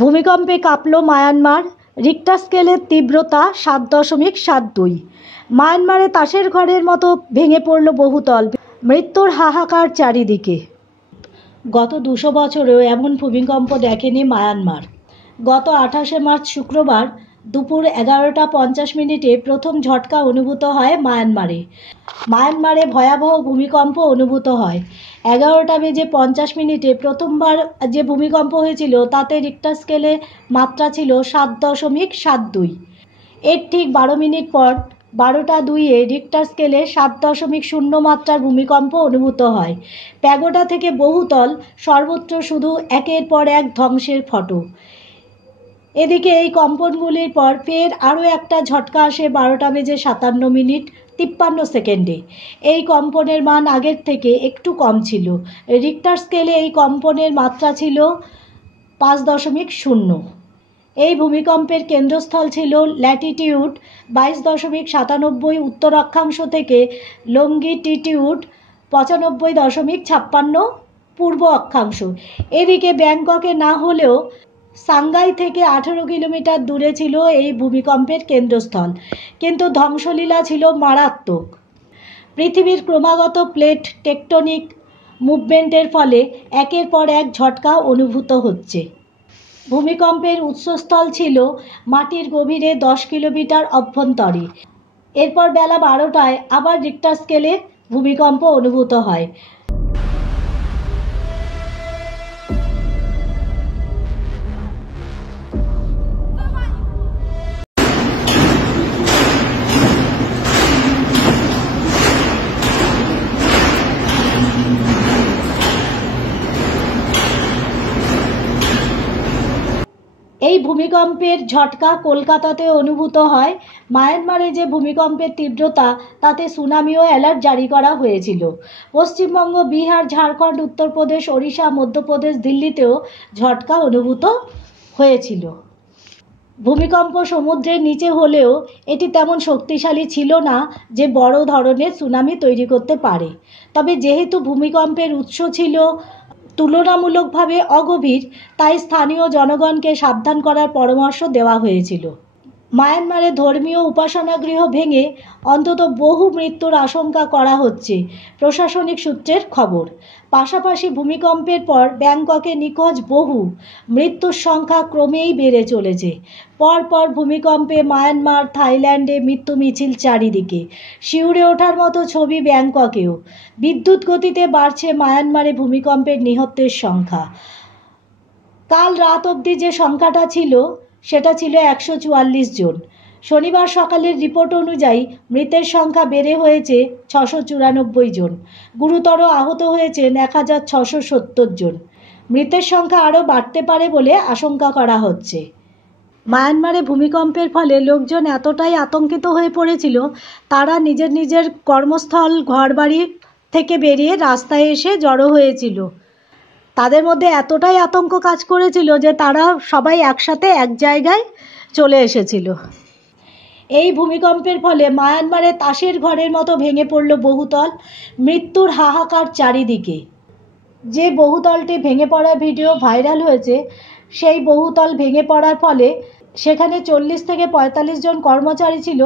ভূমিকম্পে কাঁপল Myanmar, Richter স্কেলের তীব্রতা ৭.৭২। মায়ানমারে তাসের ঘরের মতো ভেঙে পড়ল বহুতল, মৃত্যুর হাহাকার চারিদিকে। গত ২০০ বছরেও এমন ভূমিকম্প দেখেনি মায়ানমার। গত ২৮শে মার্চ শুক্রবার দুপুর ১১টা ৫০ প্রথম ঝটকা অনুভূত হয় মায়ানমারে ভয়াবহ ভূমিকম্প অনুভূত হয়। ১১টা ৫০ প্রথমবার যে ভূমিকম্প হয়েছিল তাতে রিক্টার স্কেলে মাত্রা ছিল ৭.৭২। এর ঠিক ১২ মিনিট পর ১২টা ২ রিক্টার স্কেলে ৭.০ মাত্রার ভূমিকম্প অনুভূত হয়। প্যাগোডা থেকে বহুতল সর্বত্র শুধু একের পর এক ধ্বংসের ফটো। এদিকে এই কম্পনগুলির পর ফের আরও একটা ঝটকা আসে ১২টা৫৩ এই কম্পনের মান আগের থেকে একটু কম ছিল। রিক্টার স্কেলে এই কম্পনের মাত্রা ছিল ৫.০। এই ভূমিকম্পের কেন্দ্রস্থল ছিল ল্যাটিটিউড ২২.৯৭ উত্তর অক্ষাংশ থেকে লঙ্গিটিটিউড ৯৫.৫৬ পূর্ব অক্ষাংশ। এদিকে ব্যাংককে না হলেও সাংগাই থেকে ১৮ কিলোমিটার দূরে ছিল এই ভূমিকম্পের কেন্দ্রস্থল, কিন্তু ধ্বংসলীলা ছিল মারাত্মক। পৃথিবীর ক্রমাগত প্লেট টেকটনিক মুভমেন্টের ফলে একের পর এক ঝটকা অনুভূত হচ্ছে। ভূমিকম্পের উৎসস্থল ছিল মাটির গভীরে ১০ কিলোমিটার অভ্যন্তরে। এরপর বেলা ১২টায় আবার রিক্টার স্কেলে ভূমিকম্প অনুভূত হয়। এই ভূমিকম্পের ঝটকা কলকাতাতে অনুভূত হয়। মায়ানমারে যে ভূমিকম্পের তীব্রতা তাতে সুনামিও অ্যালার্ট জারি করা হয়েছিল। পশ্চিমবঙ্গ, বিহার, ঝাড়খণ্ড, উত্তরপ্রদেশ, ওড়িশা, মধ্যপ্রদেশ, দিল্লিতেও ঝটকা অনুভূত হয়েছিল। ভূমিকম্প সমুদ্রের নিচে হলেও এটি তেমন শক্তিশালী ছিল না যে বড় ধরনের সুনামি তৈরি করতে পারে। তবে যেহেতু ভূমিকম্পের উৎস ছিল তুলনামূলকভাবে অগভীর, তাই স্থানীয় জনগণকে সাবধান করার পরামর্শ দেওয়া হয়েছিল। মায়ানমারে ধর্মীয় উপাসনাগৃহ ভেঙে অন্তত বহু মৃত্যুর আশঙ্কা করা হচ্ছে, প্রশাসনিক সূত্রের খবর। পাশাপাশি ভূমিকম্পের পর ব্যাংককে নিখোঁজ বহু, মৃত্যুর সংখ্যা ক্রমেই বেড়ে চলেছে। পরপর ভূমিকম্পে মায়ানমার, থাইল্যান্ডে মৃত্যু মিছিল চারিদিকে। শিউরে ওঠার মতো ছবি ব্যাংককেও। বিদ্যুৎ গতিতে বাড়ছে মায়ানমারে ভূমিকম্পের নিহতের সংখ্যা। কাল রাত অবধি যে সংখ্যাটা ছিল সেটা ছিল ১৪৪ জন। শনিবার সকালের রিপোর্ট অনুযায়ী মৃতের সংখ্যা বেড়ে হয়েছে ৬৯৪ জন। গুরুতর আহত হয়েছেন ১৬৭০ জন। মৃতের সংখ্যা আরও বাড়তে পারে বলে আশঙ্কা করা হচ্ছে। মায়ানমারে ভূমিকম্পের ফলে লোকজন এতটাই আতঙ্কিত হয়ে পড়েছিল, তারা নিজের নিজের কর্মস্থল, ঘরবাড়ি থেকে বেরিয়ে রাস্তায় এসে জড়ো হয়েছিল। তাদের মধ্যে এতটাই আতঙ্ক কাজ করেছিল যে তারা সবাই একসাথে এক জায়গায় চলে এসেছিল। এই ভূমিকম্পের ফলে মায়ানমারে তাসের ঘরের মতো ভেঙে পড়ল বহুতল, মৃত্যুর হাহাকার চারিদিকে। যে বহুতলটি ভেঙে পড়ার ভিডিও ভাইরাল হয়েছে, সেই বহুতল ভেঙে পড়ার ফলে সেখানে ৪০ থেকে ৪৫ জন কর্মচারী ছিল,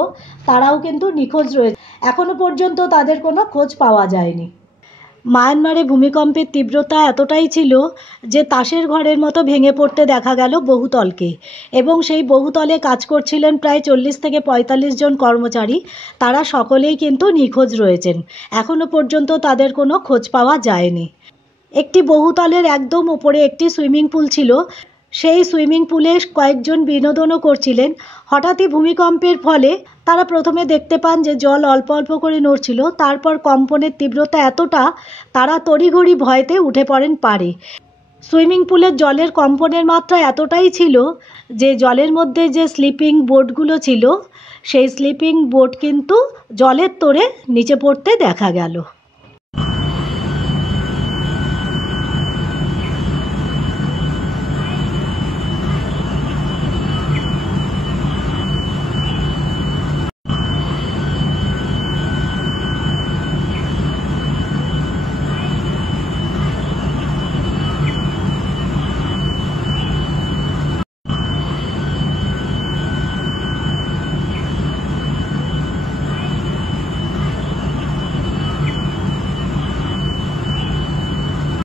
তারাও কিন্তু নিখোঁজ রয়েছে। এখনো পর্যন্ত তাদের কোনো খোঁজ পাওয়া যায়নি। মায়ানমারে ভূমিকম্পের তীব্রতা এতটাই ছিল যে তাসের ঘরের মতো ভেঙে পড়তে দেখা গেল বহুতলকে, এবং সেই বহুতলে কাজ করছিলেন প্রায় ৪০ থেকে ৪৫ জন কর্মচারী। তারা সকলেই কিন্তু নিখোঁজ রয়েছেন। এখনো পর্যন্ত তাদের কোনো খোঁজ পাওয়া যায়নি। একটি বহুতলের একদম উপরে একটি সুইমিং পুল ছিল। সেই সুইমিং পুলে কয়েকজন বিনোদনও করছিলেন। হঠাৎই ভূমিকম্পের ফলে তারা প্রথমে দেখতে পান যে জল অল্প অল্প করে নড়ছিল। তারপর কম্পনের তীব্রতা এতটা, তারা তড়িঘড়ি ভয়তে উঠে পড়েন পাড়ে। সুইমিং পুলের জলের কম্পনের মাত্রা এতটাই ছিল যে জলের মধ্যে যে স্লিপিং বোটগুলো ছিল, সেই স্লিপিং বোট কিন্তু জলের তোড়ে নিচে পড়তে দেখা গেল।